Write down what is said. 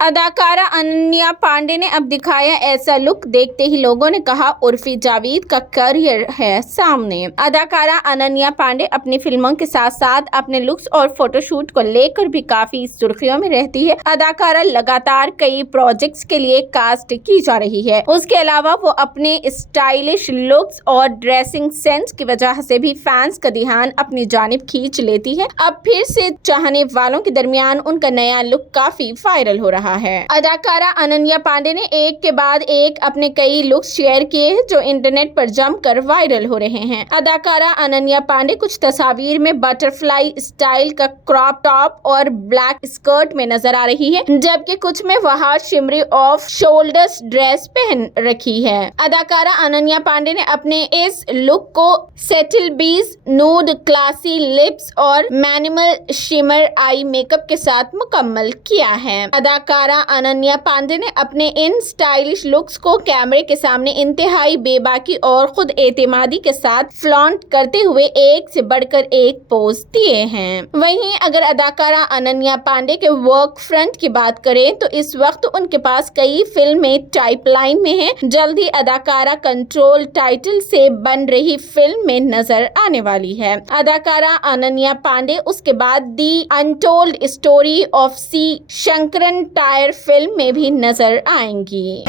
अदाकारा अनन्या पांडे ने अब दिखाया ऐसा लुक, देखते ही लोगों ने कहा उर्फी जावेद का करियर है सामने। अदाकारा अनन्या पांडे अपनी फिल्मों के साथ साथ अपने लुक्स और फोटोशूट को लेकर भी काफी सुर्खियों में रहती है। अदाकारा लगातार कई प्रोजेक्ट्स के लिए कास्ट की जा रही है। उसके अलावा वो अपने स्टाइलिश लुक्स और ड्रेसिंग सेंस की वजह से भी फैंस का ध्यान अपनी जानिब खींच लेती है। अब फिर से चाहने वालों के दरमियान उनका नया लुक काफी वायरल हो रहा है। अदाकारा अनन्या पांडे ने एक के बाद एक अपने कई लुक्स शेयर किए हैं जो इंटरनेट पर जमकर वायरल हो रहे हैं। अदाकारा अनन्या पांडे कुछ तस्वीर में बटरफ्लाई स्टाइल का क्रॉप टॉप और ब्लैक स्कर्ट में नजर आ रही है, जबकि कुछ में वह शिमरी ऑफ शोल्डर्स ड्रेस पहन रखी है। अदाकारा अनन्या पांडे ने अपने इस लुक को सेटल बीज, नूड, क्लासी लिप्स और मैनिमल शिमर आई मेकअप के साथ मुकम्मल किया है। अदाकारा अनन्या पांडे ने अपने इन स्टाइलिश लुक्स को कैमरे के सामने इंतहाई बेबाकी और खुद एतमादी के साथ फ्लॉन्ट करते हुए एक से बढ़कर एक पोज दिए हैं। वहीं अगर अदाकारा अनन्या पांडे के वर्क फ्रंट की बात करें तो इस वक्त उनके पास कई फिल्में पाइपलाइन में हैं। जल्द ही अदाकारा कंट्रोल टाइटल से बन रही फिल्म में नजर आने वाली है। अदाकारा अनन्या पांडे उसके बाद the untold story of C Sankaran Nair film में भी नजर आएंगी।